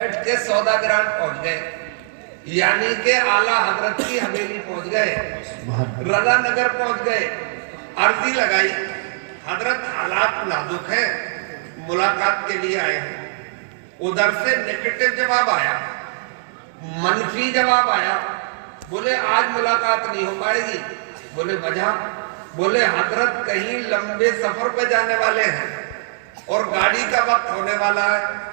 के सौदागरान पहुंच गए, यानी के आला हजरत की हवेली पहुंच गए, रजा नगर पहुंच गए। अर्जी लगाई, हजरत हालात नाजुक है, मुलाकात के लिए आए हैं। उधर से नेगेटिव जवाब आया, मनफी जवाब आया। बोले आज मुलाकात नहीं हो पाएगी। बोले वजह? बोले हजरत कहीं लंबे सफर पे जाने वाले हैं और गाड़ी का वक्त होने वाला है।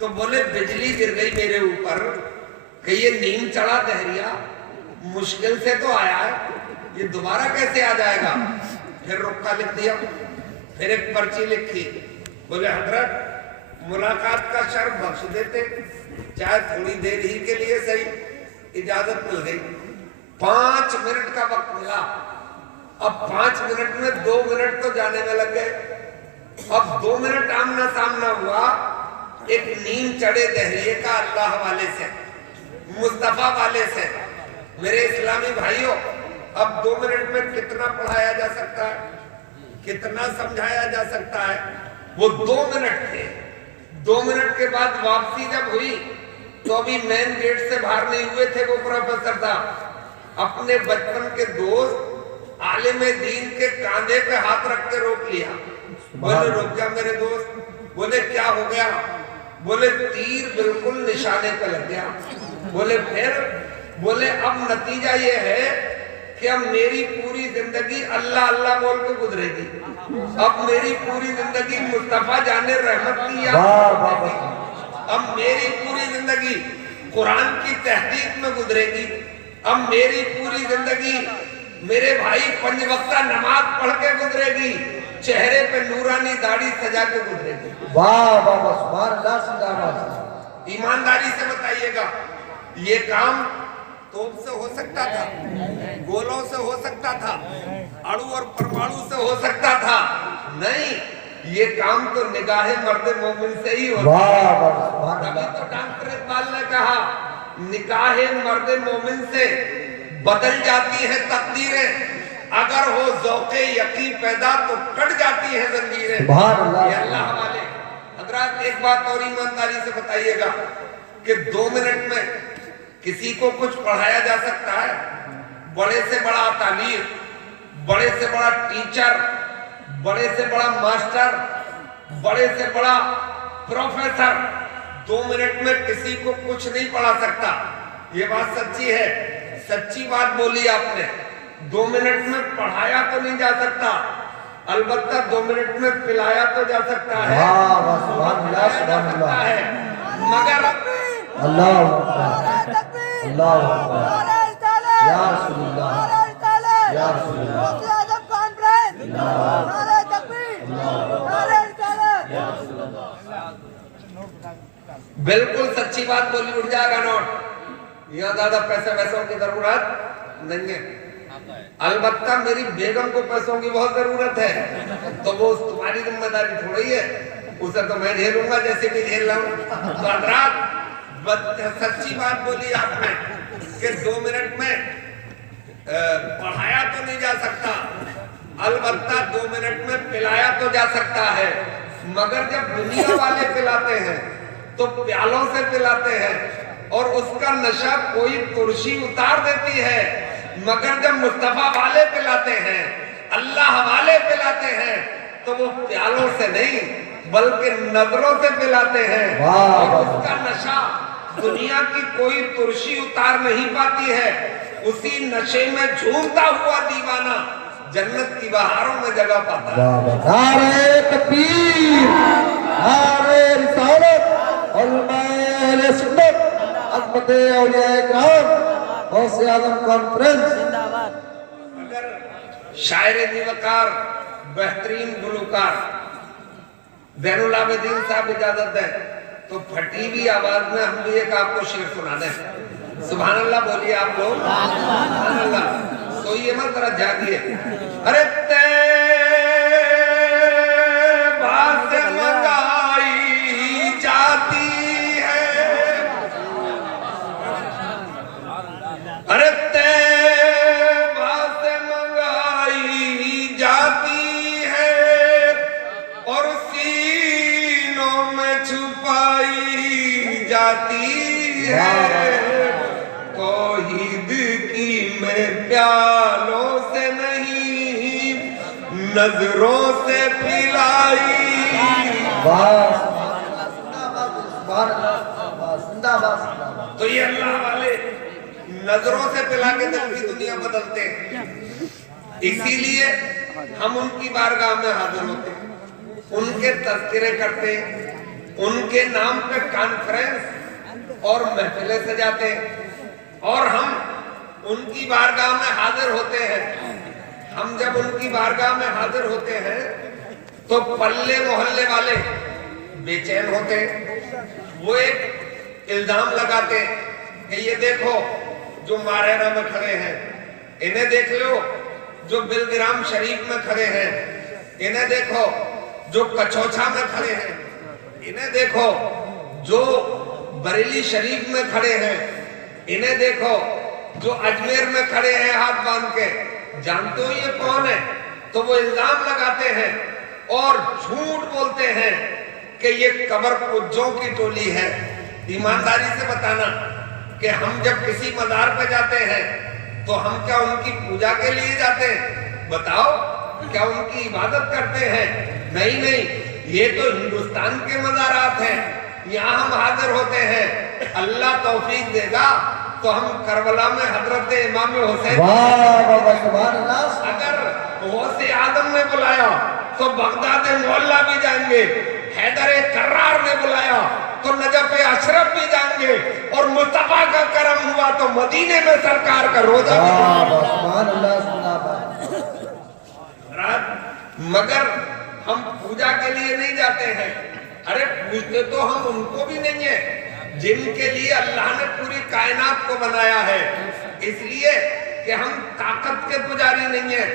तो बोले बिजली गिर गई मेरे ऊपर कि ये नींद चढ़ा दहरिया, मुश्किल से तो आया है, ये दोबारा कैसे आ जाएगा। फिर रुक्का लिख दिया, फिर एक पर्ची लिखी। बोले हजरत मुलाकात का शर्त बख्श देते, चाहे थोड़ी देर ही के लिए सही। इजाजत मिल गई। 5 मिनट का वक्त मिला। अब 5 मिनट में 2 मिनट तो जाने में लग गए। अब 2 मिनट आमना सामना हुआ एक नींद चढ़े दहरिए का अल्लाह वाले से, मुस्तफा वाले से। मेरे इस्लामी भाइयों, अब 2 मिनट में कितना पढ़ाया जा सकता है, कितना समझाया जा सकता है। वो 2 मिनट थे। 2 मिनट के बाद वापसी जब हुई तो अभी मेन गेट से बाहर नहीं हुए थे वो प्रोफेसर साहब। अपने बचपन के दोस्त आलिम दीन के कांधे पे हाथ रख के रोक लिया। बोले रुक जा मेरे दोस्त। बोले क्या हो गया? बोले तीर बिल्कुल निशाने पे लग गया। बोले फिर? बोले अब नतीजा ये है कि अब मेरी पूरी जिंदगी अल्लाह अल्लाह बोल के गुजरेगी। अब मेरी पूरी जिंदगी मुस्तफा जाने रहमत की याद, अब मेरी पूरी जिंदगी कुरान की तहकीक में गुजरेगी। अब मेरी पूरी जिंदगी मेरे भाई 5 वक्ता नमाज पढ़ के गुजरेगी, चेहरे पे नूरानी दाढ़ी सजा के गुजरेगी। वाह वाह सुभान अल्लाह। ईमानदारी से बताइएगा, ये काम तोप से हो सकता था, गोलों से हो सकता था, अणु और परमाणु से हो सकता था? नहीं, ये काम तो निगाहे मर्द मोमिन से ही होता है। तभी तो डॉक्टर इकबाल ने कहा निगाहे मर्द मोमिन से बदल जाती है तकदीरें, अगर हो ज़ौक़े यकीन पैदा तो कट जाती है जंजीरें। अल्लाह वाले हजरत, एक बात और ईमानदारी से बताइएगा कि 2 मिनट में किसी को कुछ पढ़ाया जा सकता है? बड़े से बड़ा तालीम, बड़े से बड़ा टीचर, बड़े से बड़ा मास्टर, बड़े से बड़ा प्रोफेसर 2 मिनट में किसी को कुछ नहीं पढ़ा सकता। ये बात सच्ची है, सच्ची बात बोली आपने। 2 मिनट में पढ़ाया तो नहीं जा सकता, अलबत्ता 2 मिनट में पिलाया तो जा सकता है, मगर बिल्कुल सच्ची बात बोली। उठ जाएगा नोट। यहाँ ज्यादा पैसे वैसों की जरूरत नहीं है, अलबत्ता मेरी बेगम को पैसों की बहुत जरूरत है, तो वो तुम्हारी जिम्मेदारी थोड़ी है, उसे तो मैं झेलूंगा जैसे भी झेल रहा हूँ। तो हजरात, सच्ची बात बोली आपने कि 2 मिनट में पढ़ाया तो नहीं जा सकता, अलबत्ता 2 मिनट में पिलाया तो जा सकता है। मगर जब दुनिया वाले पिलाते हैं तो प्यालों से पिलाते हैं और उसका नशा कोई तुरशी उतार देती है। मगर जब मुस्तफा वाले पिलाते हैं, अल्लाह वाले पिलाते हैं, तो वो प्यालों से नहीं बल्कि नजरों से पिलाते हैं। और उसका नशा दुनिया की कोई तुरशी उतार नहीं पाती है। उसी नशे में झूमता हुआ दीवाना जन्नत की बहारों में जगह पाता है। नारे तकबीर, नारे रिसालत, उलमाए सुन्नत, अज़मत औलिया किराम, गौसे आज़म कॉन्फ्रेंस। अगर शायर निवकार, बेहतरीन गुलकार ज़ैनुल आबिदीन साहब इजाजत दें तो फटी हुई आवाज में हम भी एक आपको शेर सुना दें। सुभान अल्लाह बोलिए आप लोग, सुभान अल्लाह। सोइए मत, जरा जागिए। अरे बात मंगाई जाती है, अरे बात मंगाई जाती है और सीनों में छुपाई जाती जाती है, तौहीद की मैं प्यालों से नहीं नजरों से पिलाई। तो ये अल्लाह वाले नजरों से पिला के दिल की दुनिया बदलते हैं। इसीलिए हम उनकी बारगाह में हाजिर होते हैं, उनके तज़किरे करते हैं, उनके नाम पे कॉन्फ्रेंस और महफिलें सजाते हैं और हम उनकी बारगाह में हाजिर होते हैं। हम जब उनकी बारगाह में हाजिर होते हैं तो पल्ले मोहल्ले वाले बेचैन होते हैं। वो एक इल्जाम लगाते हैं कि ये देखो जो मारेना में खड़े हैं, इन्हें देख लो जो बिलग्राम शरीफ में खड़े हैं, इन्हें देखो जो कचौछा में खड़े हैं, इन्हें देखो जो बरेली शरीफ में खड़े हैं, इन्हें देखो जो अजमेर में खड़े हैं हाथ बांध के। जानते हो ये कौन है? तो वो इल्जाम लगाते हैं और झूठ बोलते हैं कि ये कब्र पुज्जों की टोली है। ईमानदारी से बताना कि हम जब किसी मज़ार पे जाते हैं तो हम क्या उनकी पूजा के लिए जाते हैं? बताओ, क्या उनकी इबादत करते हैं? नहीं नहीं, ये तो हिंदुस्तान के मज़ारात हैं, यहाँ हम हाजिर होते हैं। अल्लाह तौफीक देगा तो हम करबला में हजरत इमाम हुसैन, अगर गौसे आदम ने बुलाया तो बगदाद मौला भी जाएंगे, हैदर कर्रार ने बुलाया तो नजफ अशरफ भी जाएंगे और मुस्तफा का करम हुआ तो मदीने में सरकार का रोजा मगर हम पूजा के लिए नहीं जाते हैं। अरे पूजते तो हम उनको भी नहीं है जिनके लिए अल्लाह ने पूरी कायनात को बनाया है। इसलिए कि हम ताकत के पुजारी नहीं है।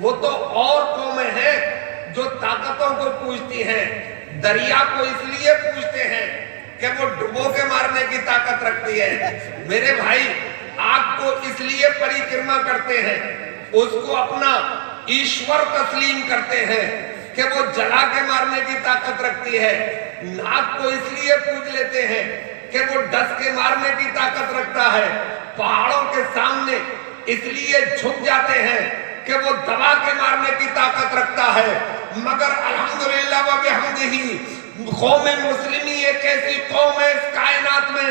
वो तो और कौमें हैं जो ताकतों को पूजती हैं। दरिया को इसलिए पूजते हैं कि वो डुबो के मारने की ताकत रखती है। मेरे भाई, आग को इसलिए परिक्रमा करते हैं, उसको अपना ईश्वर तस्लीम करते हैं कि वो जला के मारने की ताकत रखती है। नाग को इसलिए पूज लेते हैं कि वो डस के मारने की ताकत रखता है। पहाड़ों के सामने इसलिए झुक जाते हैं कि वो दबा के मारने की ताकत रखता है। मगर अल्हम्दुलिल्लाह व बिहम्दिही कौम मुस्लिमी एक ऐसी कौम है इस कायनात में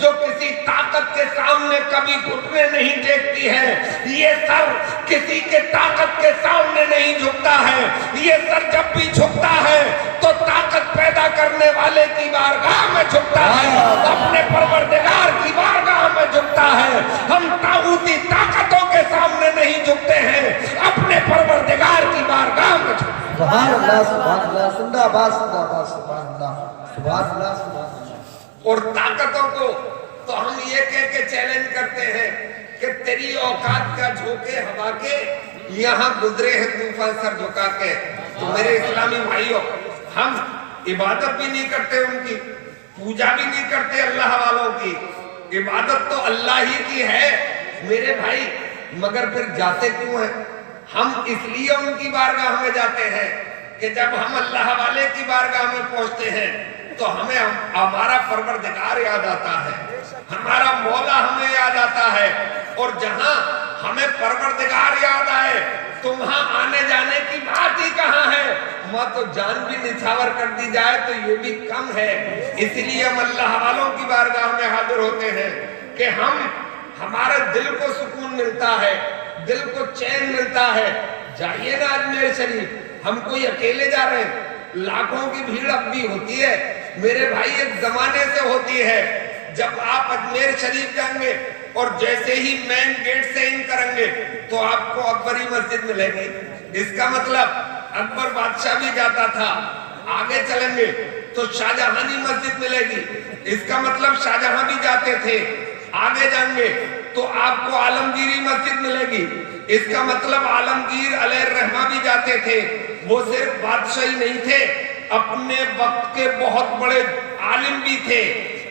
जो किसी ताकत के सामने कभी घुटने नहीं टेकती है। ये सर किसी के ताकत के सामने नहीं झुकता है। ये सर जब भी झुकता है तो ताकत पैदा करने वाले की बारगाह में झुकता है, अपने परवरदिगार की बारगाह में झुकता है। हम तागूती ताकतों के सामने नहीं झुकते हैं, अपने परवरदिगार की बारगाह में झुकते हैं। सुभान अल्लाह, सुभान अल्लाह, जिंदाबाद जिंदाबाद, सुभान अल्लाह, सुभान अल्लाह, सुभान अल्लाह। और ताकतों को तो हम ये कह के चैलेंज करते हैं कि तेरी औकात का झोंके हवा के यहाँ गुजरे हैं तूफान सर झुका के। तो मेरे इस्लामी भाइयों, हम इबादत भी नहीं करते, उनकी पूजा भी नहीं करते। अल्लाह वालों की इबादत तो अल्लाह ही की है मेरे भाई, मगर फिर जाते क्यों हैं? हम इसलिए उनकी बारगाह में जाते हैं कि जब हम अल्लाह वाले की बारगाह में पहुंचते हैं तो हमें हमारा परवरदिगार याद आता है, हमारा मौला हमें याद आता है। और जहां हमें परवरदिगार याद आए तो वहां आने जाने की बात ही कहां है? वहां तो जान भी निछावर कर दी जाए तो ये भी कम है। इसलिए हम अल्लाह वालों की बारगाह में हाजिर होते हैं कि हमारे दिल को सुकून मिलता है, दिल को चैन मिलता है। जाइए ना अजमेर शरीफ, हम कोई अकेले जा रहे हैं, लाखों की भीड़ अब भी होती है मेरे भाई, एक जमाने से होती है। जब आप अजमेर शरीफ जाएंगे और जैसे ही मेन गेट से इन करेंगे तो आपको अकबरी मस्जिद मिलेगी। इसका मतलब अकबर बादशाह भी जाता था। आगे चलेंगे तो शाहजहानी मस्जिद मिलेगी, इसका मतलब शाहजहां भी जाते थे। आगे जाएंगे तो आपको आलमगीरी मस्जिद मिलेगी, इसका मतलब आलमगीर अलैहिर्रहमा भी जाते थे। वो सिर्फ बादशाह ही नहीं थे, अपने वक्त के बहुत बड़े आलिम भी थे,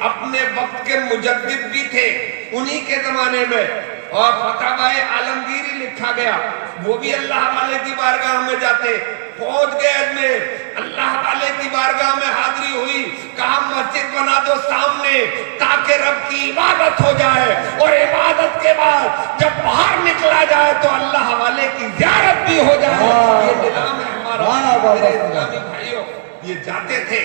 अपने वक्त के मुजद्दिद भी थे उन्हीं के जमाने में। और फतवाए आलमगीरी लिखा गया, वो भी अल्लाह वाले की बारगाह में जाते। पहुंच गए अजमेर, अल्लाह वाले की बारगाह में हाजिरी हुई, कहा मस्जिद बना दो सामने ताकि रब की इबादत हो जाए, और इबादत के बाद जब बाहर निकला जाए तो अल्लाह वाले की ज़ियारत भी हो जाए। ये निज़ाम है हमारा। मेरे इस्लामी भाइयों, ये जाते थे,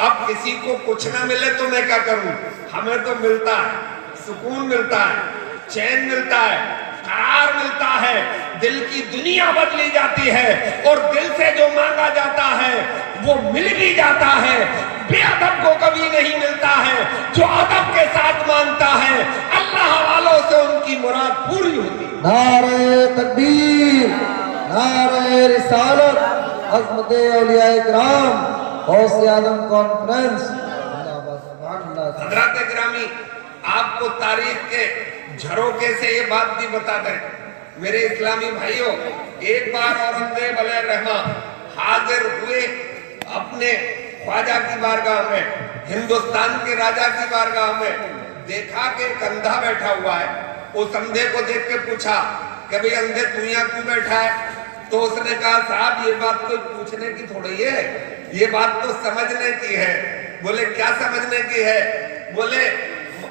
अब किसी को कुछ ना मिले तो मैं क्या करूं, हमें तो मिलता है, सुकून मिलता है, चैन मिलता है, करार मिलता है, दिल की दुनिया बदली जाती है, और दिल से जो मांगा जाता है वो मिल भी जाता है। बेअदब को कभी नहीं मिलता है, जो अदब के साथ मांगता है अल्लाह वालों से उनकी मुराद पूरी होती है। नारे तकबीर, नारे रिसालत, अज़मत औलिया इकराम, गौसे आज़म कॉन्फ्रेंस। हज़रात गिरामी, आपको तारीख के झरोके से ये बात भी बता दें, मेरे इस्लामी भाइयों, एक बार औरंगजेब अलैहिर्रहमा हाजिर हुए अपने ख्वाजा की बारगाह में, हिंदुस्तान के राजा की बारगाह में, देखा कि एक अंधा बैठा हुआ है। उस अंधे को देख के पूछा कि भाई अंधे तू यहाँ क्यों बैठा है? तो उसने कहा साहब ये बात कोई पूछने की थोड़ी है, ये बात तो समझने की है। बोले क्या समझने की है? बोले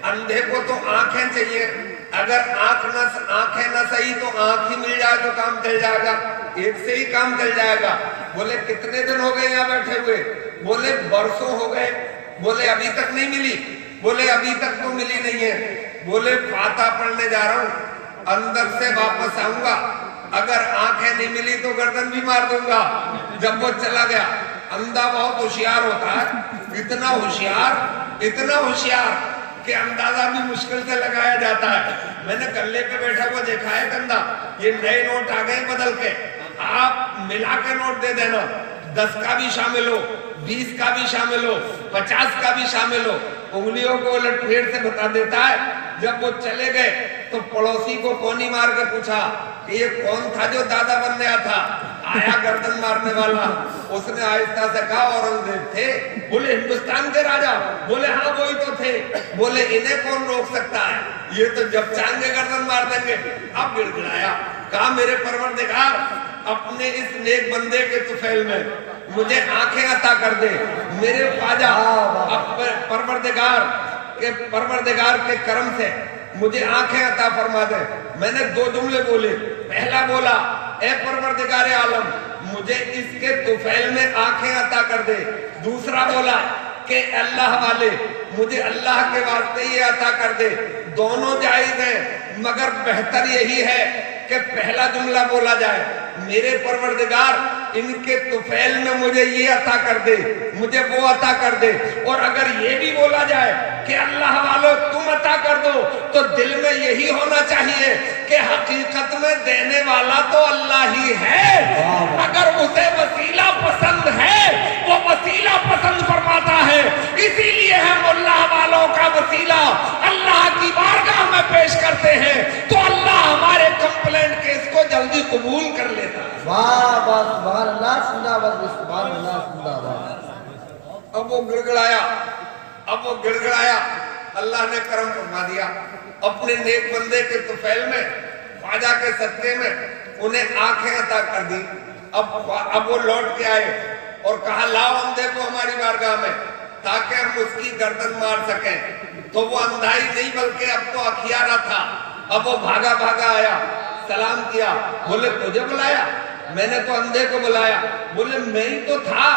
अंधे को तो आंखें चाहिए, अगर आंखें न सही तो आंख ही मिल जाए तो काम चल जाएगा, एक से ही काम चल जाएगा। बोले कितने दिन हो गए यहाँ बैठे हुए? बोले बरसों हो गए। बोले अभी तक नहीं मिली? बोले अभी तक तो मिली नहीं है। बोले फाता पढ़ने जा रहा हूँ, अंदर से वापस आऊंगा, अगर आंखें नहीं मिली तो गर्दन भी मार दूंगा। जब वो चला गया, अंधा बहुत होशियार होता है, इतना होशियार कि अंदाजा भी मुश्किल से लगाया जाता है। मैंने गल्ले पे बैठा हुआ देखा है कंधा, ये नए नोट आ गए बदल के, आप मिला के नोट दे देना, 10 का भी शामिल हो, 20 का भी शामिल हो, 50 का भी शामिल हो, उंगलियों को उलटफेर से बता देता है। जब वो चले गए तो पड़ोसी को कोनी मार के पूछा कि ये कौन था जो दादा बन गया था? आया गर्दन मारने वाला। उसने आहिस्ता से कहा औरंगजेब थे। बोले हिंदुस्तान के राजा? बोले हाँ वही तो थे। बोले इन्हें कौन रोक सकता है, ये तो जब चाहेंगे गर्दन मार देंगे। अब गिड़गिड़ाया, कहा मेरे परवरदिगार, अपने इस नेक बंदे के तुफैल में मुझे आंखें अता कर दे। मेरे ख्वाजा परवरदिगार के करम से मुझे आंखें अता फरमा दे। मैंने 2 जुमले बोले। पहला बोला ए परवरदिगार आलम, मुझे इसके तुफैल में आंखें अता कर दे। दूसरा बोला कि अल्लाह वाले, मुझे अल्लाह के वास्ते ये अता कर दे। दोनों जायज हैं, मगर बेहतर यही है कि पहला जुमला बोला जाए, मेरे परवरदिगार इनके तुफैल में मुझे ये अता कर दे, मुझे वो अता कर दे। और अगर ये भी बोला जाए कि अल्लाह वालों तुम अता कर दो, तो दिल में यही होना चाहिए कि हकीकत में देने वाला तो अल्लाह ही है। अगर उसे वसीला पसंद है, वो वसीला पसंद फरमाता है। इसीलिए हम अल्लाह वालों का वसीला अल्लाह की बारगाह में पेश करते हैं, तो अल्लाह हमारे कंप्लेंट केस को जल्दी कबूल कर लेता है। वाह वाह, सुभान अल्लाह, जिंदाबाद, सुभान अल्लाह, जिंदाबाद। अब वो गिड़गिड़ाया, अल्लाह ने करम फरमा दिया। अपने नेक बंदे के तुफैल में, ख्वाजा के सदके में उन्हें आंखें अता कर दी। अब वो लौट के आए और कहा लाओ अंधे को हमारी बारगाह में, ताकि हम उसकी गर्दन मार सकें। तो वो अंधाई नहीं बल्कि अब तो अखियारा था। अब वो भागा आया, सलाम किया। बोले तुझे बुलाया? मैंने तो अंधे को बुलाया। बोले मैं ही तो था।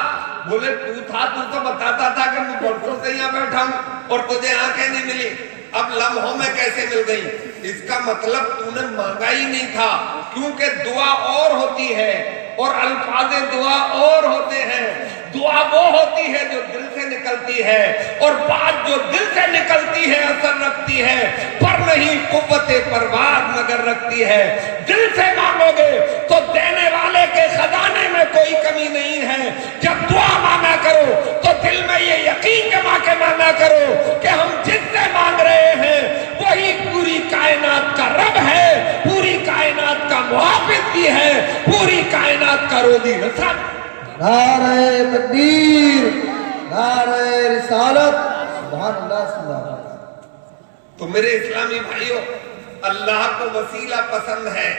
बोले तू था, तू तो बताता था कि मैं बरसों से यहाँ बैठा हूँ और तुझे आंखें नहीं मिली, अब लम्हों में कैसे मिल गई? इसका मतलब तूने मांगा ही नहीं था, क्योंकि दुआ और होती है और अल्फाज़े दुआ और होते हैं। दुआ वो होती है जो दिल से निकलती है, और बात जो दिल से निकलती है असर रखती है, पर नहीं कुव्वते परवार मगर रखती है। दिल से मांगोगे तो देने वाले के खजाने में कोई कमी नहीं है। जब दुआ मांगा करो तो दिल में ये यकीन जमा के मांगा करो कि हम जिससे मांग रहे हैं वही पूरी कायनात का रब है, पूरी कायनात का मुहाफिज भी है, पूरी कायनात का रोज़ी रसाद। नारे तकबीर, नारे रिसालत, सुभान अल्लाह, सुभान अल्लाह। तो मेरे इस्लामी भाइयों, अल्लाह को वसीला पसंद है।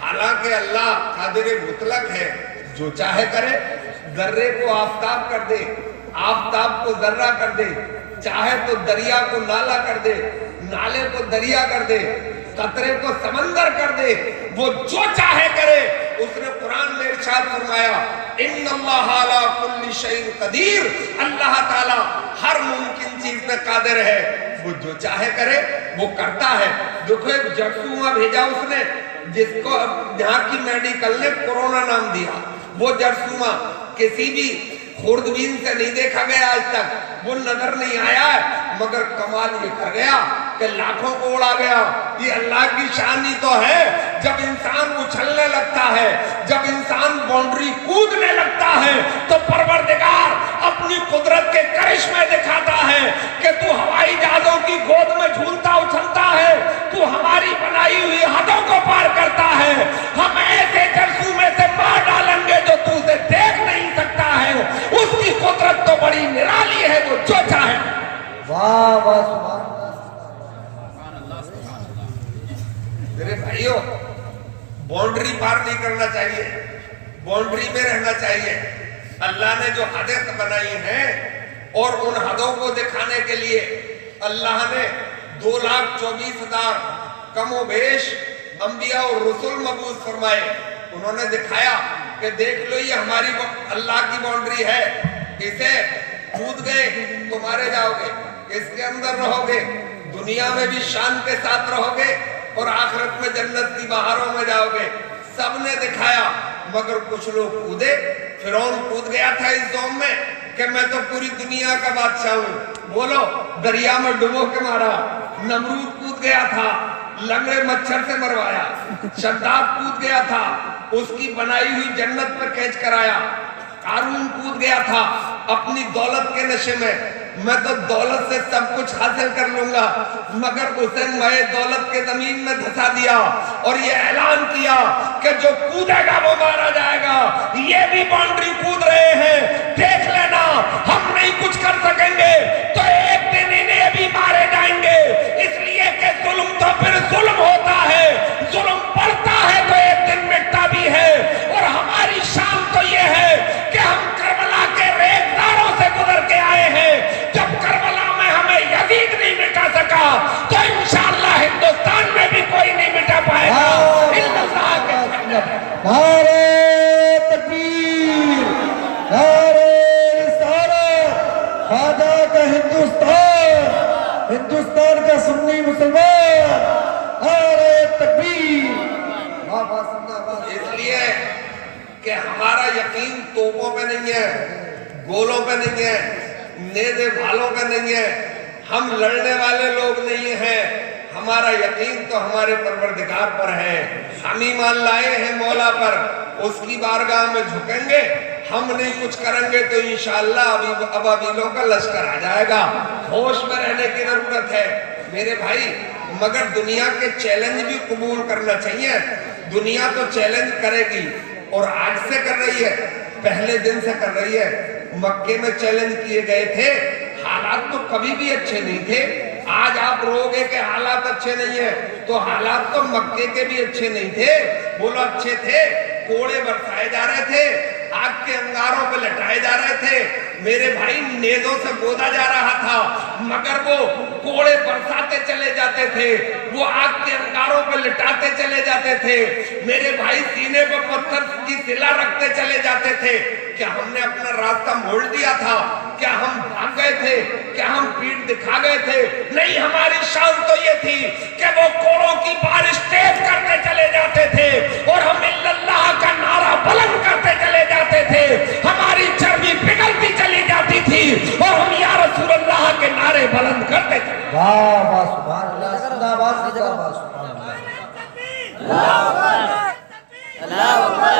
हालांकि अल्लाह कादिर मुतलक है, जो चाहे करे, जर्रे को आफताब कर दे, आफताब को जर्रा कर दे, चाहे तो दरिया को नाला कर दे, नाले को दरिया कर दे, कतरे को समंदर कर दे, वो जो चाहे करे। उसने कुरान में इरशाद फरमाया, इन्नल्लाह अला कुल्ली शैइन कदीर, अल्लाह ताला हर मुमकिन चीज पे कादिर है, वो जो चाहे करे वो करता है। देखो एक जरसूमा भेजा उसने, जिसको यहाँ की मेडिकल ने कोरोना नाम दिया। वो जरसूमा किसी भी खुर्दबीन से नहीं देखा गया आज तक, वो नजर नहीं आया है, मगर कमाल ये कर गया कि लाखों को उड़ा गया। ये अल्लाह की शानी तो है, जब इंसान उछलने लगता है, जब इंसान बाउंड्री कूदने लगता है, तो परवरदिगार अपनी कुदरत के करिश्मे दिखाता है कि तू हवाई जहाजों की गोद में झूलता उछलता है, तू हमारी बनाई हुई हदों को पार करता है। हम ऐसे जरसूमे से मार डालेंगे जो तू उसे देख नहीं सकता है। उसकी कुदरत तो बड़ी निराली है, वो जो चाहे। वाह वाह सुभान मेरे भाइयों, बाउंड्री पार नहीं करना चाहिए, बाउंड्री में रहना चाहिए। अल्लाह ने जो हदें बनाई हैं, और उन हदों को दिखाने के लिए अल्लाह ने 2,24,000 कमोबेश अंबिया और रसूल मबूस फरमाए। उन्होंने दिखाया कि देख लो ये हमारी अल्लाह की बाउंड्री है, इसे कूद गए तो मारे जाओगे, इसके अंदर रहोगे, दुनिया में भी शान के साथ रहोगे और आखिरत में जन्नत की बहारों में जाओगे। सबने दिखाया, मगर कुछ लोग कूदे। फिरौन कूद गया था इस जोम में कि मैं तो पूरी दुनिया का बादशाह हूँ, बोलो, दरिया में डुबो के मारा। नमरूद कूद गया था, लंगड़े मच्छर से मरवाया। शद्दाद कूद गया था, उसकी बनाई हुई जन्नत पर कैच कराया। कारून कूद गया था अपनी दौलत के नशे में, मैं तो दौलत से सब कुछ हासिल कर लूंगा, मगर उसे मैं दौलत के जमीन में धंसा दिया और ये ऐलान किया कि जो कूदेगा वो मारा जाएगा। ये भी बाउंड्री कूद रहे हैं, देख लेना, हम नहीं कुछ कर सकेंगे तो एक दिन इन्हें भी मारे जाएंगे। इसलिए कि जुल्म तो फिर जुल्म होता है, जुल्म बढ़ता है तो एक दिन मिटता भी है। और हमारी शान तो ये है कि हम करबला के रेतदारों से गुजर के आए हैं। जब करबला में हमें यजीद नहीं मिटा सका, तो इंशाअल्लाह हिंदुस्तान में भी कोई नहीं मिटा पाएगा। नारे तकबीर, नारे रिसालत, ख्वाजा का हिंदुस्तान, हिंदुस्तान का सुन्नी मुसलमान, नारे तकबीर। वाह वाह जिंदाबाद। इसलिए कि हमारा यकीन तोपों पे नहीं है, गोलों पे नहीं है, नेज़े भालों पे नहीं है, हम लड़ने वाले लोग नहीं हैं। हमारा यकीन तो हमारे परवरदिगार पर है। हम ईमान लाए हैं मौला पर, उसकी बारगाह में झुकेंगे। हम नहीं कुछ करेंगे तो इंशाअल्लाह अबाबिलों का लश्कर आ जाएगा। होश में रहने की जरूरत है मेरे भाई, मगर दुनिया के चैलेंज भी कबूल करना चाहिए। दुनिया तो चैलेंज करेगी, और आज से कर रही है, पहले दिन से कर रही है। मक्के में चैलेंज किए गए थे, हालात तो कभी भी अच्छे नहीं थे। आज आप रोगे कि हालात अच्छे नहीं है, तो हालात तो मक्के के भी अच्छे नहीं थे। बोलो अच्छे थे, कोड़े बरसाए जा रहे थे, आग के अंगारों पे लटाए जा रहे थे, मेरे भाई नेजों से गोदा जा रहा था, मगर वो कोड़े बरसाते चले जाते थे, वो आग के अंगारों पे लिटाते चले जाते थे। मेरे भाई सीने पे पत्थर की सिला रखते चले जाते थे। क्या हमने अपना रास्ता मोड़ दिया था? क्या हम भाग गए थे? क्या हम पीठ दिखा गए थे? नहीं, हमारी शान तो ये थी कि वो कोड़ों की बारिश तेज करते चले जाते थे और हम इल्लल्लाह का नारा बुलंद करते चले जाते थे। हमारी चर्बी पिघलती चली जाती थी और हम या रसूल अल्लाह के नारे बुलंद करते थे। वाह वाह सुभान अल्लाह, जिंदाबाद जिंदाबाद, सुभान अल्लाह, अल्लाहु अकबर, अल्लाहु अकबर,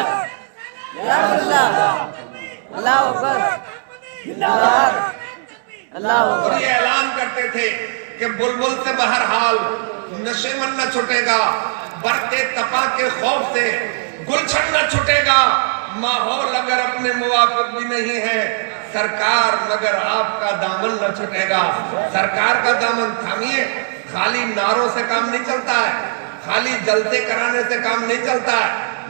या अल्लाह, अल्लाहु अकबर, जिंदाबाद, अल्लाहु और अकबर। ये ऐलान करते थे कि बुलबुल से बहरहाल नशेमन न छुटेगा, बरते तपा के खौफ से गुलशन न छुटेगा। माहौल अगर अपने मुवाफिक भी नहीं है सरकार, मगर आपका दामन न छुटेगा। सरकार का दामन थामिए। खाली नारों से काम नहीं चलता है, खाली जलसे कराने से काम नहीं चलता है,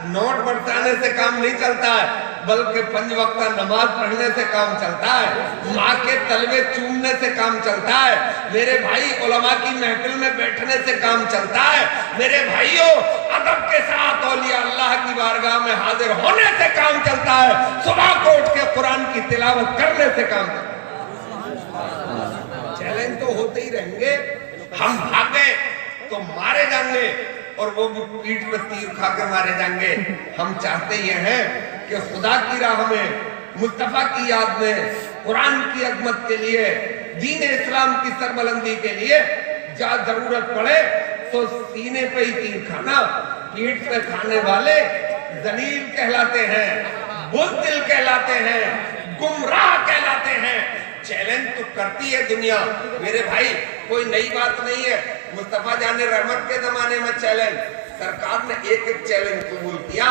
नोट बरसाने से काम नहीं चलता है। बल्कि 5 वक्त नमाज पढ़ने से काम चलता है, माँ के तलवे चूमने से काम चलता है, मेरे भाई उलमा की महफिल में बैठने से काम चलता है, मेरे भाइयों अदब के साथ औलिया अल्लाह की बारगाह में हाजिर होने से काम चलता है, सुबह को उठ के कुरान की तिलावत करने से काम चलता है। चैलेंज तो होते ही रहेंगे, हम भागे तो मारे जाएंगे और वो भी पीठ पे तीर खा के मारे जाएंगे। हम चाहते ये हैं कि खुदा की राह में, मुस्तफा की याद में, कुरान की अजमत के लिए, दीन इस्लाम की सरबलंदी के लिए जहाँ जरूरत पड़े तो सीने पे ही तीर खाना। पीठ पे खाने वाले जलील कहलाते हैं, बुज़दिल कहलाते हैं, गुमराह कहलाते हैं। चैलेंज तो करती है दुनिया मेरे भाई, कोई नई बात नहीं है। मुस्तफा जाने रहमत के जमाने में चैलेंज, सरकार ने एक एक चैलेंज कबूल किया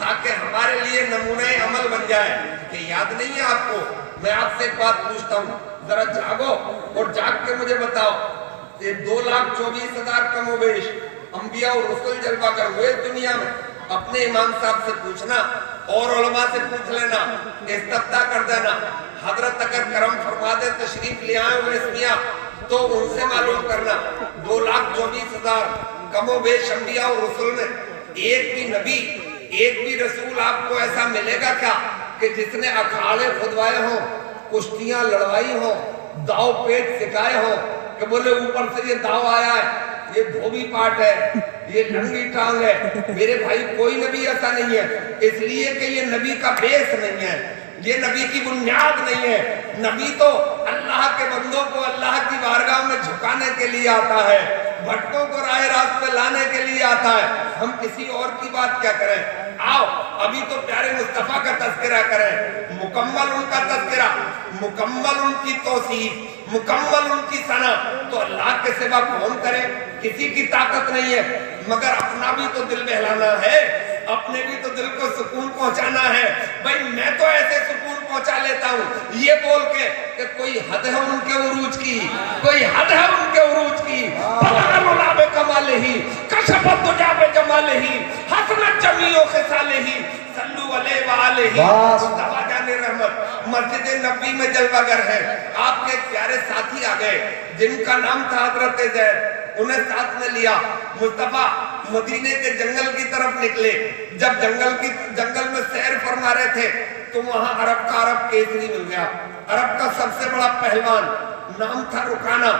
ताकि हमारे लिए नमूने अमल बन जाए। कि याद नहीं है आपको? मैं आपसे एक बात पूछता हूँ, जरा जागो और जाग के मुझे बताओ, ये 2,24,000 कमोबेश अंबिया और रसूल जलवा कर हुए दुनिया में। अपने इमाम साहब से पूछना और उलमा से पूछ लेना, इस्तफ्ता कर देना। हजरत अगर करम फरमा दे तशरीफ ले आए हुए इसमिया तो उनसे मालूम करना। 2,24,000 कमोबेश अंबिया और रसूल में एक भी नबी, एक भी रसूल आपको ऐसा मिलेगा क्या कि जिसने अखाड़े खुदवाए हों, कुश्तियां लड़वाई हों, दाव पेच सिखाए हों कि बोले ऊपर से ये दाव आया है, ये धोबी पाट है, ये नंगी टांग है। मेरे भाई कोई नबी ऐसा नहीं है, इसलिए कि ये नबी का बेस नहीं है, ये नबी की बुनियाद नहीं है। नबी तो अल्लाह के बंदों को अल्लाह की बारगाह में झुकाने के लिए आता है, भटकों को राह रास्त पे लाने के लिए आता है। हम किसी और की बात क्या करें? आओ अभी तो प्यारे मुस्तफा का तज़किरा करें, मुकम्मल उनका तज़किरा, मुकम्मल उनकी तौसीफ, मुकम्मल उनकी सना। तो अल्लाह के सिवा कौन करे? किसी की ताकत नहीं है, मगर अपना भी तो दिल बहलाना है, अपने भी तो दिल को सुकून पहुंचाना है। भाई मैं तो ऐसे सुकून पहुंचा लेता हूँ ये बोल के कि कोई हद है उनके उरूज की, कोई हद है उनके उरूज की। कमाल ही कशफत दुजाबे जमाल ही हसनत जमीओ खिसाले ही सल्लु अलैहि व आलिहि। मुस्तफा जाने रहमत मस्जिद नबी में जलवागर है। आपके प्यारे साथी आ गए जिनका नाम था हजरत ज़ैद, उन्हें साथ में लिया। मुस्तफा मदीने के जंगल की तरफ निकले। जब जंगल में सैर फरमा रहे थे तो वहां अरब का अरब केसरी मिल गया। अरब का सबसे बड़ा पहलवान, नाम था रुकाना।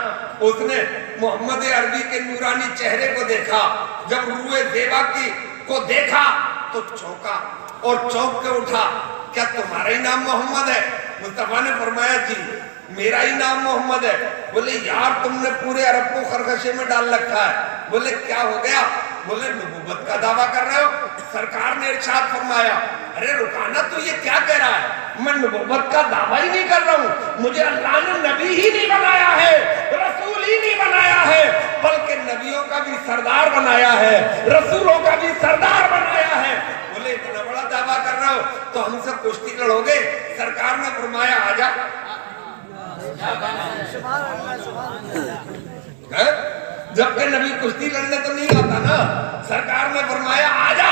उसने मोहम्मद अरबी के नूरानी चेहरे को देखा। जब रूए ज़ेबा को देखा तो चौंका और चौंक के उठा, क्या तुम्हारा ही नाम मोहम्मद है? मुस्तफा ने फरमाया जी मेरा ही नाम मोहम्मद है। बोले यार तुमने पूरे अरब को खरगोशे में डाल रखा है। बोले क्या हो गया? बोले नबूवत का दावा कर रहे हो? सरकार ने इरशाद फरमाया, अरे रुकाना तू ये क्या कह रहा है? मैं नबूवत का दावा ही नहीं कर रहा हूँ, मुझे अल्लाह ने नबी ही नहीं बनाया है, रसूल ही नहीं बनाया है, बल्कि नबियों का भी सरदार बनाया है, रसूलों का भी सरदार बनाया है। बोले इतना बड़ा दावा कर रहे हो तो हमसे कुश्ती लड़ोगे? सरकार ने फरमाया आजा। जबकि नबी कुश्ती लड़ने तो नहीं आता ना, सरकार ने फरमाया आजा।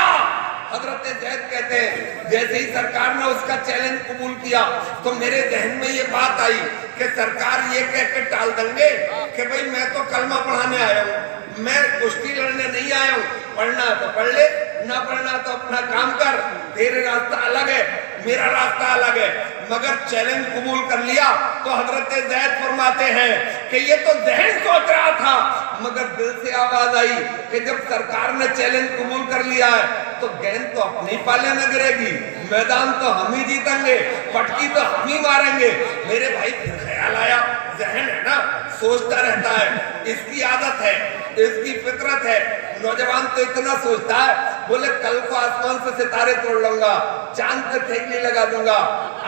हजरत ज़ैद कहते हैं जैसे ही सरकार ने उसका चैलेंज कबूल किया तो मेरे जहन में ये बात आई कि सरकार ये कह के टाल देंगे कि भाई मैं तो कलमा पढ़ाने आया हूँ, मैं कुश्ती लड़ने नहीं आया हूँ। पढ़ना तो पढ़ ले, ना पढ़ना तो अपना काम कर, तेरे रास्ता अलग है, मेरा रास्ता अलग है। मगर चैलेंज कबूल कर लिया तो हजरत ज़ैद फरमाते हैं कि ये तो जहन सोच रहा था, मगर दिल से आवाज आई कि जब सरकार ने चैलेंज कबूल कर लिया है तो गेंद तो अपनी पाले में गिरेगी, मैदान तो हम ही जीतेंगे, पटकी तो हम ही मारेंगे। मेरे भाई फिर ख्याल आया, जहन है ना, सोचता रहता है, इसकी आदत है, इसकी फितरत है। नौजवान तो इतना सोचता है, बोले कल को आसमान से सितारे तोड़ लूंगा, चांद पे ठेकली लगा दूंगा,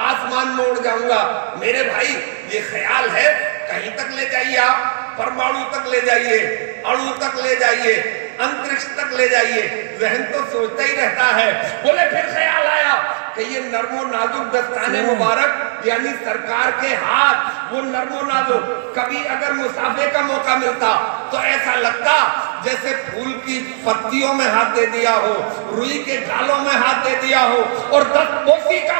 आसमान में उड़ जाऊंगा। मेरे भाई ये ख्याल है, कहीं तक ले जाइए आप, परमाणु तक ले जाइए, अणु तक ले जाइए, अंतरिक्ष तक ले जाइए, जहन तो सोचता ही रहता है। बोले फिर ख्याल आया कि ये नर्मो नाजुक दस्ताने मुबारक यानी सरकार के हाथ, वो नर्मो नाजुक, कभी अगर मुसाफे का मौका मिलता तो ऐसा लगता जैसे फूल की पत्तियों में हाथ दे दिया हो, रुई के डालों में हाथ दे दिया हो और 10 बोसी का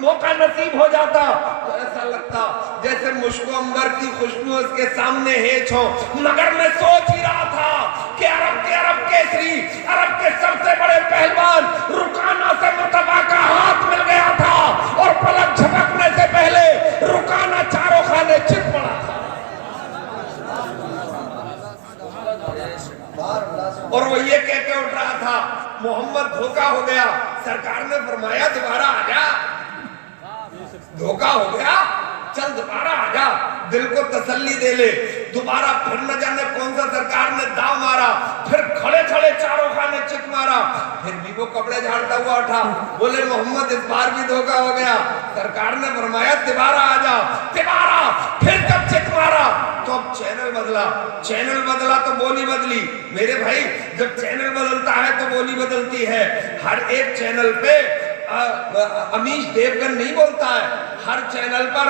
मौका नसीब हो जाता तो ऐसा लगता जैसे मुश्को अंबर की खुशबू उसके सामने हेच हो। मगर मैं सोच ही रहा था कि अरब केसरी, अरब के सबसे बड़े पहलवान रुकाना से मुस्तफा का हाथ मिल गया था और पलक झपकने से पहले रुकाना चारों खाने चित पड़ा था। और वो ये कह के उठ रहा था मोहम्मद धोखा हो गया। सरकार ने फरमाया दोबारा आ जा, धोखा हो गया चल दोबारा आ जा, दिल को तसल्ली दे ले। दोबारा फिर न जाने कौन सा सरकार ने दाव मारा, फिर खड़े खड़े चारों खाने चित मारा। फिर भी वो कपड़े झाड़ता हुआ उठा, बोले मोहम्मद इस बार भी धोखा हो गया। सरकार ने फरमाया दोबारा आ जा, दोबारा फिर जब चित मारा तो अब चैनल बदला, चैनल बदला तो बोली बदली। मेरे भाई जब चैनल बदलता है तो बोली बदलती है। हर एक चैनल पे अमीश देवगन नहीं बोलता है, हर चैनल पर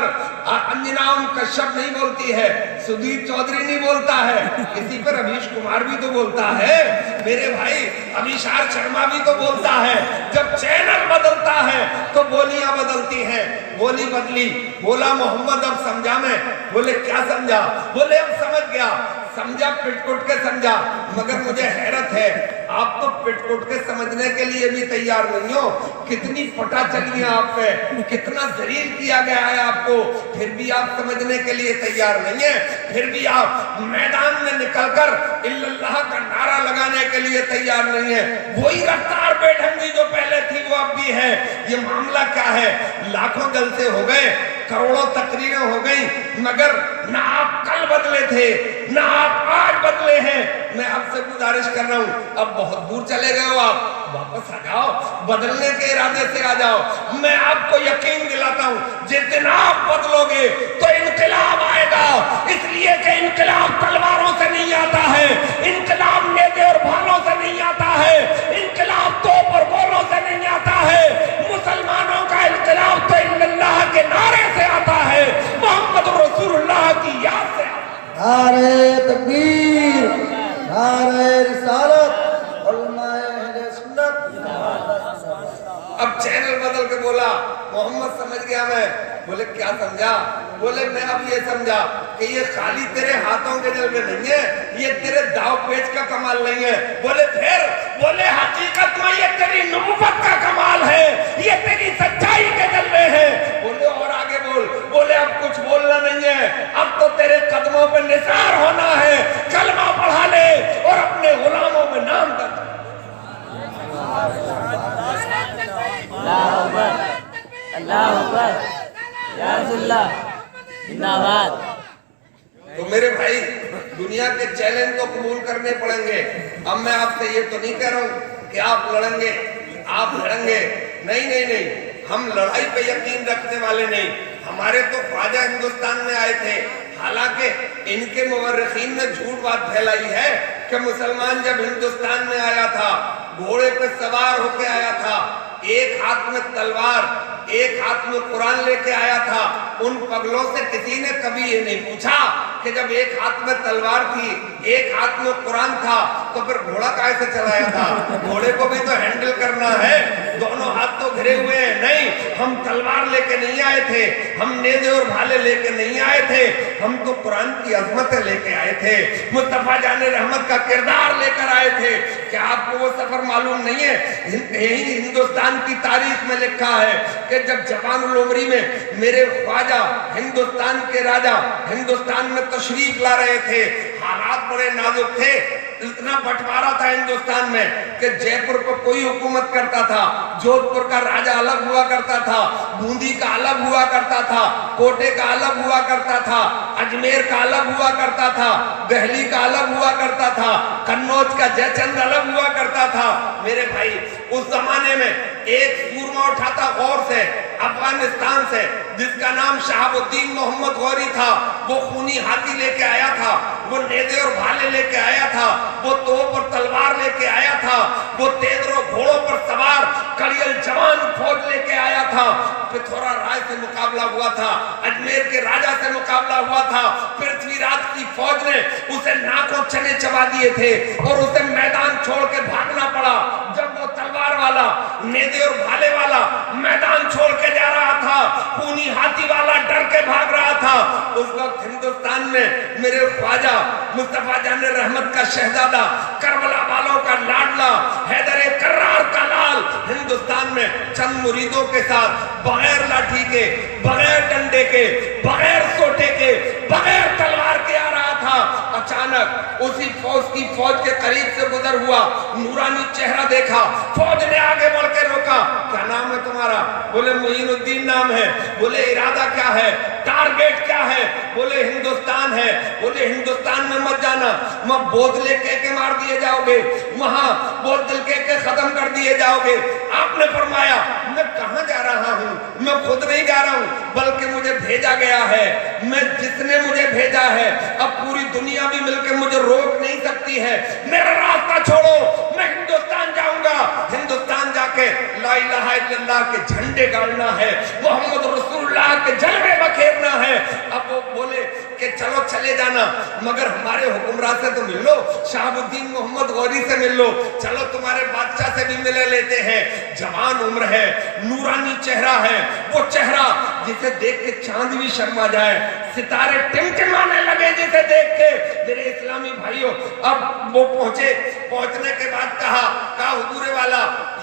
अंजनाम कश्यप नहीं बोलती है, सुधीर चौधरी नहीं बोलता है, किसी पर रवीश कुमार भी तो बोलता है। मेरे भाई अभिषार शर्मा भी तो बोलता है। जब चैनल बदलता है तो बोलियां बदलती हैं। बोली बदली, बोला मोहम्मद अब समझा मैं। बोले क्या समझा? बोले अब समझ गया। समझा पिटकुट के समझा, मगर मुझे हैरत है आप तो पिटकुट के समझने के लिए भी तैयार नहीं हो। कितनी पटा चली है आप पे, कितना जलील किया गया है आपको, फिर भी आप समझने के लिए तैयार नहीं है। फिर भी आप मैदान में निकलकर इल्लल्लाह का नारा लगाने के लिए तैयार नहीं है। वही रफ्तार बेढंगी जो पहले थी वो अब भी है। ये मामला क्या है? लाखों जलसे हो गए, करोड़ों तकरीरें हो गई, मगर ना आप कल बदले थे ना आप आज बदले हैं। मैं आपसे गुजारिश कर रहा हूं, अब बहुत दूर चले गए हो, आप वापस आ जाओ, बदलने के इरादे से आ जाओ। मैं आपको यकीन दिलाता हूं जिस दिन आप बदलोगे तो इनकलाब आएगा। इसलिए कि इनकलाब तलवारों से नहीं आता है, इनकलाब नेज़े और भालों से नहीं आता है, इनकलाब तोप और गोलों से नहीं आता है। मुसलमानों का इनकलाब तो इल्लल्लाह के नारे से आता है, मोहम्मद रसूलुल्लाह की याद से। नारे तकबीर, नारे रिसालत, उलमाए अहले सुन्नत। अब चैनल बदल के बोला मोहम्मद समझ गया मैं। बोले क्या समझा? बोले मैं अब ये समझा कि ये खाली तेरे हाथों के जलवे नहीं है, ये तेरे दाव पेच का कमाल नहीं है। बोले फिर? बोले हकीकत में ये तेरी नबुव्वत का कमाल है, ये तेरी सच्चाई के जलवे हैं। बोले और आगे बोल। बोले अब कुछ बोलना नहीं है, अब तो तेरे कदमों पे निसार होना है। कलमा पढ़ा ले और अपने गुलामों में नाम कर। अल्लाह अकबर, अल्लाह अकबर, या रसूलल्लाह जिंदाबाद। तो मेरे भाई दुनिया के चैलेंज तो कबूल करने पड़ेंगे। अब मैं आपसे ये तो नहीं कह रहा हूँ कि आप लड़ेंगे, आप लड़ेंगे, नहीं नहीं नहीं, हम लड़ाई पे यकीन रखने वाले नहीं। हमारे तो ख्वाजा हिंदुस्तान में आए थे, हालांकि इनके मुवर्रिखीन ने झूठ बात फैलाई है कि मुसलमान जब हिंदुस्तान में आया था घोड़े पे सवार होके आया था, एक हाथ में तलवार एक हाथ में कुरान लेके आया था। उन पगलों से किसी ने कभी ये नहीं पूछा कि जब एक हाथ में तलवार थी एक हाथ में कुरान था तो फिर घोड़ा कैसे चलाया था? घोड़े को भी तो हैंडल करना है, दोनों हाथ तो घिरे हुए हैं। नहीं, हम तलवार लेके नहीं आए थे, हम नेज़े और भाले लेके नहीं आए थे, हम तो कुरान की अजमत लेके आए थे, मुस्तफा जाने रहमत का किरदार लेकर आए थे। क्या आपको वो सफर मालूम नहीं है? यही हिंदुस्तान की तारीख में लिखा है कि जब जवानुल उमरी में मेरे ख्वाजा हिंदुस्तान के राजा हिंदुस्तान में तशरीफ ला रहे थे, हालात बड़े नाजुक थे। इतना बंटवारा था हिंदुस्तान में कि जयपुर पर कोई हुकूमत करता था, जोधपुर का राजा अलग हुआ करता था, बूंदी का अलग हुआ करता था, कोटे का अलग हुआ करता था, अजमेर का अलग हुआ करता था, दिल्ली का अलग हुआ करता था, कन्नौज का जयचंद अलग हुआ करता था। मेरे भाई उस जमाने में एक सूरमा उठा था गौर से, अफगानिस्तान से, जिसका नाम शहाबुद्दीन मोहम्मद गौरी था। वो खूनी हाथी लेके आया था, वो नेज़े और भाले लेके आया था, वो तोप और तलवार लेके आया था, वो तेजरों घोड़ों पर सवार कड़ियल जवान फौज लेके आया था। पिथौरा राय से मुकाबला हुआ था, अजमेर के राजा से मुकाबला हुआ था। पृथ्वीराज की फौज ने उसे नाकों चने चबा दिए थे और उसे मैदान छोड़ के भागना पड़ा। जब वो तलवार वाला, नेदे और भाले वाला मैदान छोड़ के जा रहा था, खूनी हाथी वाला डर के भाग रहा था, उस वक्त हिंदुस्तान में मेरे ख्वाजा मुस्तफा जान रहमत का शहजादा, करबला वालों का लाडला, हैदर कर्रार का लाल हिंदुस्तान में चंद मुरीदों के साथ बगैर लाठी के, बगैर डंडे के, बगैर सोटे के, बगैर तलवार के आ रहा था। अचानक उसी फौज के करीब से गुजर हुआ, नूरानी चेहरा देखा, फौज ने आगे बढ़ के रोका। क्या नाम है तुम्हारा? बोले मोइनुद्दीन नाम है। बोले इरादा क्या है, टारगेट क्या है? बोले हिंदुस्तान है। बोले हिंदुस्तान में मत जाना, वहां बोतले के मार दिए जाओगे, वहां बोतल के खत्म कर दिए जाओगे। आपने फरमाया मैं कहां जा रहा हूं, मैं खुद नहीं जा रहा हूं, बल्कि मुझे भेजा गया है। मैं जिसने मुझे भेजा है, अब पूरी दुनिया भी मिलकर मुझे रोक नहीं सकती है। मेरा रास्ता छोड़ो, मैं हिंदुस्तान जाऊंगा। हिंदुस्तान जाके ला इलाहा इल्लल्लाह के झंडे गाड़ना है, मोहम्मद रसूलुल्लाह के जलवे बखेरना है। अब वो बोले कि चलो चले जाना, मगर हमारे हुक्मरान से तो मिल लो, शहाबुद्दीन मोहम्मद गौरी से मिल लो, चलो तुम्हारे बादशाह से भी मिले लेते हैं। जवान उम्र है, नूरानी चेहरा है, वो चेहरा जिसे देख के चांद भी शर्मा जाए, सितारे टिमटिमाने लगे जिसे देख के। मेरे इस्लामी भाइयों, अब वो पहुंचने के बाद कहा हुजूर वाला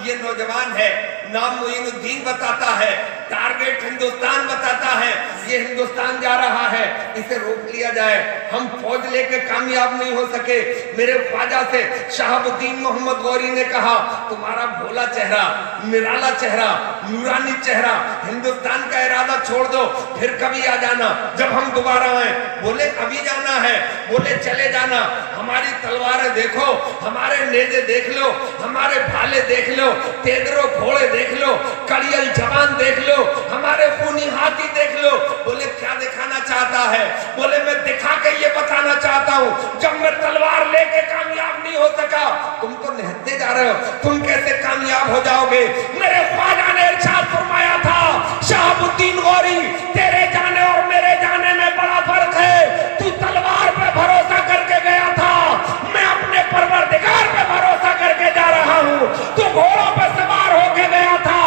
ये नौजवान है, नाम मोइनुद्दीन बताता है, टारगेट हिंदुस्तान बताता है, ये हिंदुस्तान जा रहा है, इसे रोक लिया जाए। हम फौज लेके कामयाब नहीं हो सके। मेरे ख्वाजा से शहाबुद्दीन मोहम्मद गौरी ने कहा तुम्हारा भोला चेहरा, निराला चेहरा, नूरानी चेहरा, हिंदुस्तान का इरादा छोड़ दो, फिर कभी आ जाना जब हम दोबारा आए। बोले अभी जाना है? बोले चले जाना। हमारी तलवारें देखो, हमारे नेज़े देख लो, हमारे भाले देख लो, तेजरों घोड़े देख लो, कड़ियल जवान देख लो, हमारे खूनी हाथी देख लो। बोले क्या दिखाना चाहता है? बोले मैं दिखा के ये बताना चाहता हूँ, जब मैं तलवार लेके कामयाब नहीं हो सका, तुम तो निहत्ते जा रहे हो, तुम कैसे कामयाब हो जाओगे? मेरे ख्वाजा ने इरशाद फरमाया था, शहाबुद्दीन गौरी तेरे जाने और मेरे जाने में बड़ा फर्क है। तू तलवार पे भरोसा करके गया था, मैं अपने परवरदिगार पे भरोसा करके जा रहा हूँ। तू घोड़ों पर सवार होके गया था,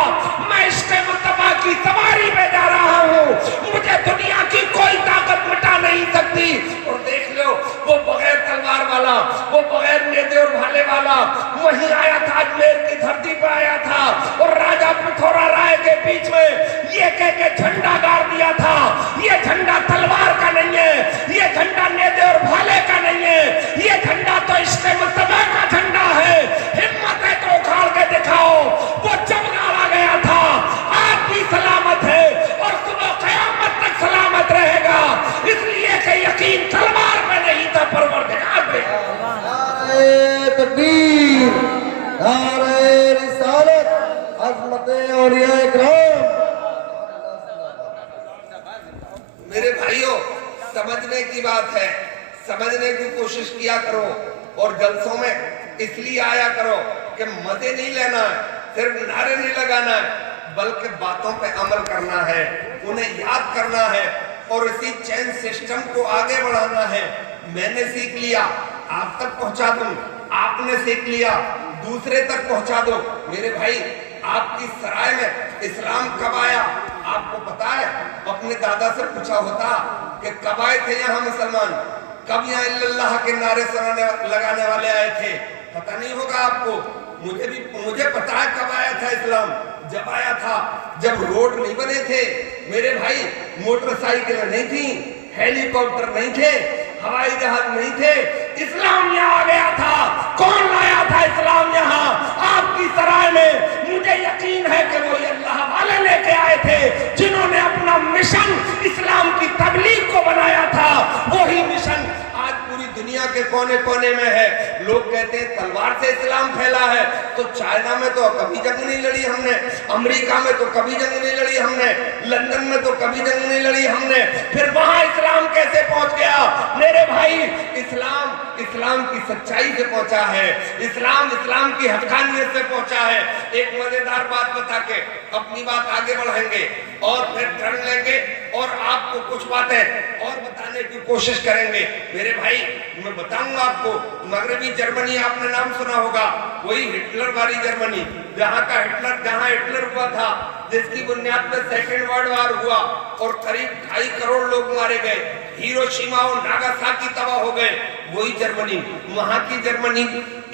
मैं इश्क़ मुस्तफा की सवारी पे जा रहा हूँ। मुझे दुनिया की कोई ताकत मिटा नहीं सकती। और देख लो वो बगैर तलवार वाला, वो बगैर नेज़े और भाले वाला वहीं आया था, अजमेर की धरती पर आया था, और राजा पिथौरा राय के बीच में ये कह के झंडा गाड़ दिया था, ये झंडा तलवार का नहीं है, ये झंडा नेज़े और भाले का नहीं है, ये झंडा तो इश्क़ मुस्तफा का झंडा है। हिम्मत है तो उखाड़ के दिखाओ। वो जब गाड़ा गया था, आज भी सलामत है और सुबह क़यामत तक सलामत रहेगा, इसलिए कि यकीन तलवार में नहीं था, परवरदिगार पे। नारे तकबीर, नारे रिसालत, अज़मते औलिया इकराम। मेरे भाइयों, समझने की बात है, समझने की कोशिश किया करो, और जलसों में इसलिए आया करो कि मजे नहीं लेना है, सिर्फ नारे नहीं लगाना है, बल्कि बातों पे अमल करना है, उन्हें याद करना है, और इसी चैन सिस्टम को आगे बढ़ाना है। मैंने सीख लिया, आप तक पहुंचा दूं, आपने सीख लिया, दूसरे तक पहुंचा दो। मेरे भाई, आपकी सराय में इस्लाम कब आया आपको पता है? अपने दादा से पूछा होता कि कब आए थे यहाँ मुसलमान, कब यहाँ इल्लल्लाह के नारे लगाने वाले आए थे? पता नहीं होगा आपको, मुझे पता है कब आया था इस्लाम। जब आया था जब रोड नहीं बने थे मेरे भाई, मोटरसाइकिल नहीं थी, हेलीकॉप्टर नहीं थे, हवाई जहाज नहीं थे, इस्लाम यहाँ आ गया था। कौन लाया था इस्लाम यहाँ? आपकी सराय में। मुझे यकीन है कि वो अल्लाह वाले लेके आए थे, जिन्होंने अपना मिशन इस्लाम की तबलीग को बनाया था। वही मिशन आज पूरी दुनिया के कोने कोने में है। लोग कहते हैं तलवार से इस्लाम फैला है, तो चाइना में तो कभी जंग नहीं लड़ी हमने, अमेरिका में तो कभी जंग नहीं लड़ी हमने, लंदन में तो कभी जंग नहीं लड़ी हमने, फिर वहां इस्लाम कैसे पहुंच गया? मेरे भाई, इस्लाम की सच्चाई से पहुंचा है, इस्लाम की हक्कानियत से पहुंचा है। एक मजेदार बात बता के अपनी बात आगे बढ़ाएंगे और फिर टर्न लेंगे और आपको कुछ बातें और बताने की कोशिश करेंगे। मेरे भाई, मैं बताऊंगा आपको, मगरबी जर्मनी आपने नाम सुना होगा, वही हिटलर वाली जर्मनी, जहां हिटलर हुआ था, जिसकी बुनियाद पर सेकेंड वर्ल्ड वॉर हुआ और करीब 2.5 करोड़ लोग मारे गए, हिरोशिमा और नागासाकी तबाह हो गए। वही जर्मनी, वहां की जर्मनी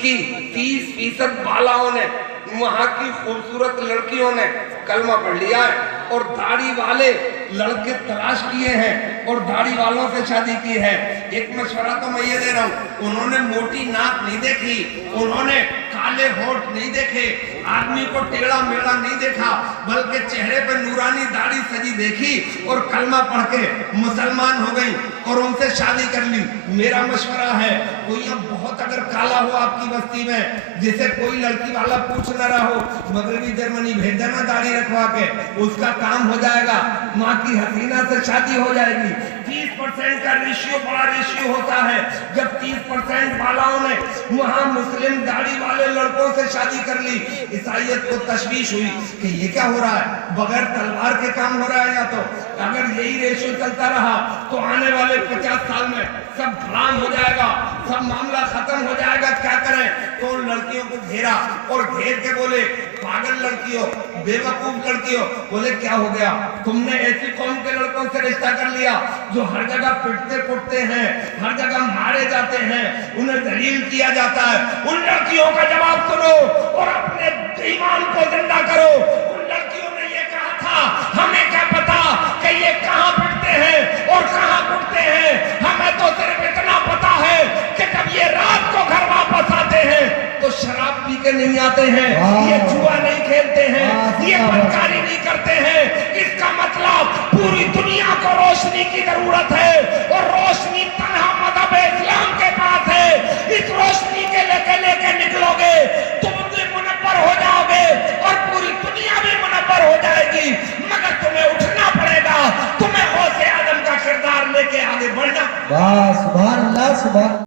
की 30% बालाओं ने, वहां की खूबसूरत लड़कियों ने कलमा पढ़ लिया है और दाढ़ी वाले लड़के तलाश किए हैं और दाढ़ी वालों से शादी की है। एक मशवरा तो मैं ये दे रहा हूँ, उन्होंने मोटी नाक नहीं देखी, उन्होंने काले होठ नहीं देखे, आदमी को टेढ़ा मेढ़ा नहीं देखा, बल्कि चेहरे पे नूरानी दाढ़ी सजी देखी और कलमा पढ़ के मुसलमान हो गई और उनसे शादी कर ली। मेरा मशवरा है, कोई अब बहुत अगर काला हो आपकी बस्ती में, जिसे कोई लड़की वाला पूछ न रहा हो, मगरबी जर्मनी भेज देना दाढ़ी रखवा के, उसका काम हो जाएगा, माँ की हसीना से शादी हो जाएगी। 30% का रेशियो बड़ा रेशियो होता है। जब 30% बालाओं ने वहां मुस्लिम दाढ़ी वाले लड़कों से शादी कर ली, ईसाइयत को तशवीश हुई कि ये क्या हो रहा है, बगैर तलवार के काम हो रहा है। या तो अगर यही रेशियो चलता रहा तो आने वाले 50 साल में सब हराम हो जाएगा, सब मामला खत्म हो जाएगा। क्या करें? तो उन लड़कियों को घेरा और घेर के बोले, पागल लड़कियों, बेवकूफ लड़कियों, बोले क्या हो गया, तुमने ऐसी कौम के लड़कों से रिश्ता कर लिया जो हर जगह पिटते कुटते हैं, हर जगह मारे जाते हैं, उन्हें दलील किया जाता है। उन लड़कियों का जवाब सुनो और अपने ईमान को जिंदा करो। उन लड़कियों ने ये कहा था, हमें क्या पता कि ये कहां पिटते हैं और कहां कुटते हैं, हमें तो सिर्फ इतना पता है कि जब ये रात को घर वापस आते हैं तो शराब पी के नहीं आते हैं, ये जुआ नहीं खेलते हैं, ये बदकारी नहीं करते हैं। इसका मतलब पूरी दुनिया को रोशनी की जरूरत है और रोशनी तन्हा मजहब इस्लाम के पास है। इस रोशनी के लेके निकलोगे तुम भी मुनव्वर हो जाओगे और पूरी दुनिया भी मुनव्वर हो जाएगी, मगर तुम्हें उठना पड़ेगा, तुम्हें गौसे आजम का किरदार लेके आगे बढ़ना। वाह, सुभान अल्लाह, सुभान